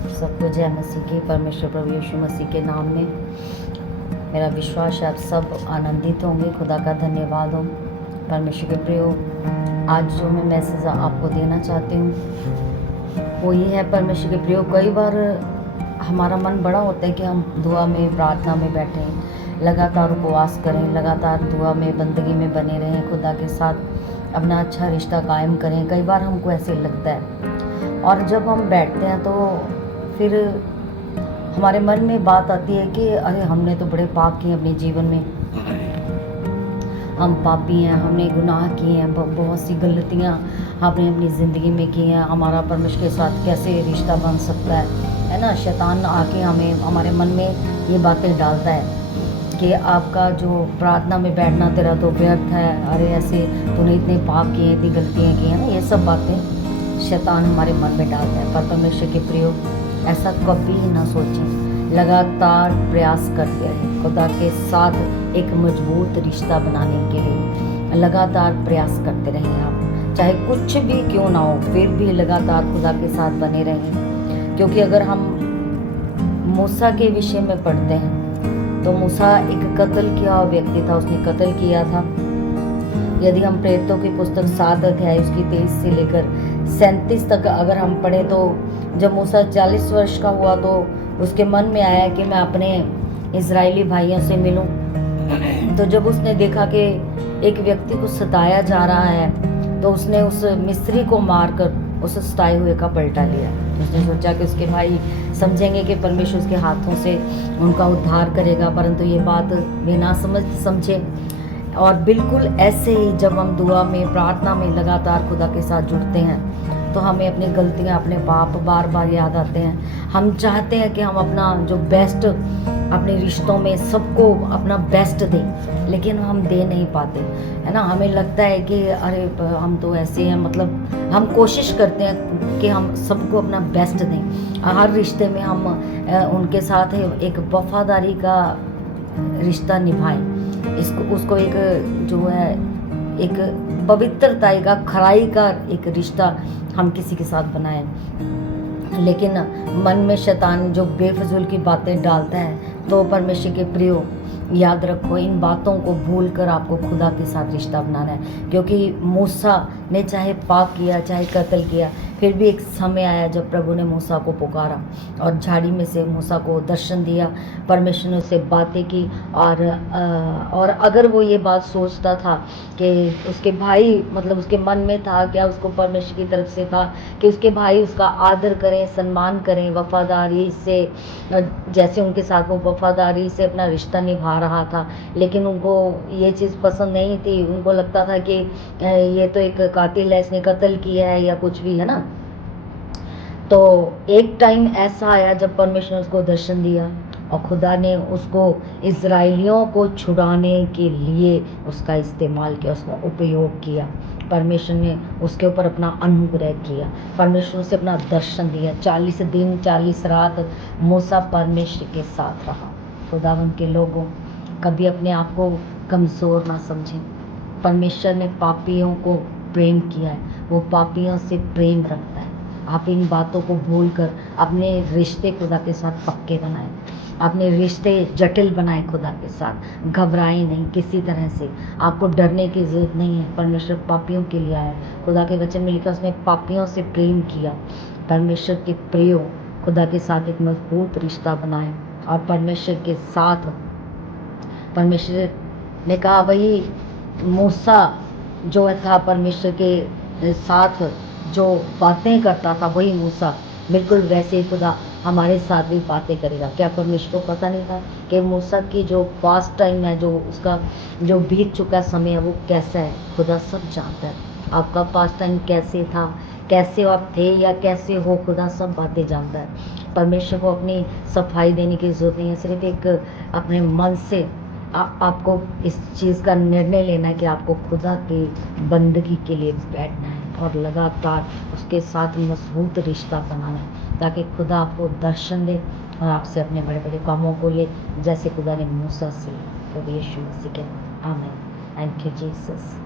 सबको जय मसीह की। परमेश्वर प्रभु यीशु मसीह के नाम में मेरा विश्वास है आप सब आनंदित होंगे। खुदा का धन्यवाद हो। परमेश्वर के प्रियो, आज जो मैं मैसेज आपको देना चाहती हूँ वो ये है। परमेश्वर के प्रियो, कई बार हमारा मन बड़ा होता है कि हम दुआ में प्रार्थना में बैठें, लगातार उपवास करें, लगातार दुआ में बंदगी में बने रहें, खुदा के साथ अपना अच्छा रिश्ता कायम करें। कई बार हमको ऐसे लगता है, और जब हम बैठते हैं तो फिर हमारे मन में बात आती है कि अरे हमने तो बड़े पाप किए अपने जीवन में, हम पापी हैं, हमने गुनाह किए हैं, बहुत सी गलतियाँ हमने अपनी ज़िंदगी में की हैं। हमारा परमेश्वर के साथ कैसे रिश्ता बन सकता है ना। शैतान आके हमें हमारे मन में ये बातें डालता है कि आपका जो प्रार्थना में बैठना तेरा तो व्यर्थ है, अरे ऐसे तूने इतने पाप किए, इतनी गलतियाँ की हैं ना। ये सब बातें शैतान हमारे मन में डालता है। पर परमेश्वर के प्रियो, ऐसा कभी ना सोचें। लगातार प्रयास करते रहें खुदा के साथ एक मजबूत रिश्ता बनाने के लिए। लगातार प्रयास करते रहें आप, चाहे कुछ भी क्यों ना हो, फिर भी लगातार खुदा के साथ बने रहें। क्योंकि अगर हम मूसा के विषय में पढ़ते हैं तो मूसा एक कत्ल किया हुआ व्यक्ति था, उसने कत्ल किया था। यदि हम प्रेरितों की पुस्तक 7 अध्याय उसकी 23 से लेकर 37 तक अगर हम पढ़ें तो जब मूसा 40 वर्ष का हुआ तो उसके मन में आया कि मैं अपने इजरायली भाइयों से मिलूं। तो जब उसने देखा कि एक व्यक्ति को सताया जा रहा है तो उसने उस मिस्री को मारकर उस सताए हुए का पलटा लिया। उसने सोचा कि उसके भाई समझेंगे कि परमेश्वर उसके हाथों से उनका उद्धार करेगा, परंतु ये बात वे ना समझे। और बिल्कुल ऐसे ही जब हम दुआ में प्रार्थना में लगातार खुदा के साथ जुड़ते हैं तो हमें अपनी गलतियां, अपने पाप बार बार याद आते हैं। हम चाहते हैं कि हम अपना जो बेस्ट अपने रिश्तों में सबको अपना बेस्ट दें, लेकिन हम दे नहीं पाते, है ना। हमें लगता है कि अरे हम तो ऐसे हैं, मतलब हम कोशिश करते हैं कि हम सबको अपना बेस्ट दें। हर रिश्ते में हम उनके साथ एक वफादारी का रिश्ता निभाएं, उसको एक जो है एक पवित्रता का खराई का एक रिश्ता हम किसी के साथ बनाएं। लेकिन मन में शैतान जो बेफजूल की बातें डालता है, तो परमेश्वर के प्रियो याद रखो, इन बातों को भूलकर आपको खुदा के साथ रिश्ता बनाना है। क्योंकि मूसा ने चाहे पाप किया, चाहे कत्ल किया, फिर भी एक समय आया जब प्रभु ने मूसा को पुकारा और झाड़ी में से मूसा को दर्शन दिया। परमेश्वर ने उससे बातें की और अगर वो ये बात सोचता था कि उसके भाई, मतलब उसके मन में था क्या, उसको परमेश्वर की तरफ से था कि उसके भाई उसका आदर करें, सम्मान करें, वफादारी से, जैसे उनके साथ वो वफादारी से अपना रिश्ता निभा रहा था। लेकिन उनको ये चीज़ पसंद नहीं थी। उनको लगता था कि ये तो एक कातिल है, इसने कत्ल किया है या कुछ भी, है ना। तो एक टाइम ऐसा आया जब परमेश्वर ने उसको दर्शन दिया और खुदा ने उसको इजराइलियों को छुड़ाने के लिए उसका इस्तेमाल किया, उसका उपयोग किया। परमेश्वर ने उसके ऊपर अपना अनुग्रह किया, परमेश्वर से अपना दर्शन दिया। 40 दिन 40 रात मूसा परमेश्वर के साथ रहा। खुदावंद के लोगों, कभी अपने आप को कमज़ोर ना समझें। परमेश्वर ने पापियों को प्रेम किया है, वो पापियों से प्रेम रखता है। आप इन बातों को भूलकर अपने रिश्ते खुदा के साथ पक्के बनाएं, अपने रिश्ते जटिल बनाएं खुदा के साथ। घबराएं नहीं किसी तरह से, आपको डरने की ज़रूरत नहीं है। परमेश्वर पापियों के लिए आया। खुदा के वचन में लिखा, उसने पापियों से प्रेम किया। परमेश्वर के प्रियो, खुदा के साथ एक मजबूत रिश्ता बनाएं और परमेश्वर के साथ, परमेश्वर ने कहा वही मूसा जो था परमेश्वर के साथ जो बातें करता था, वही मूसा बिल्कुल वैसे ही खुदा हमारे साथ भी बातें करेगा। क्या परमेश्वर को पता नहीं था कि मूसा की जो पास्ट टाइम है, जो उसका जो बीत चुका समय है, वो कैसा है? खुदा सब जानता है। आपका पास्ट टाइम कैसे था, कैसे आप थे या कैसे हो, खुदा सब बातें जानता है। परमेश्वर को अपनी सफाई देने की ज़रूरत नहीं है। सिर्फ एक अपने मन से आपको इस चीज़ का निर्णय लेना है कि आपको खुदा की बंदगी के लिए बैठना है और लगातार उसके साथ मजबूत रिश्ता बनाना है, ताकि खुदा आपको दर्शन दे और आपसे अपने बड़े बड़े कामों को ले, जैसे खुदा ने मूसा से प्रभु यीशु मसीह के। आमीन। Thank you Jesus.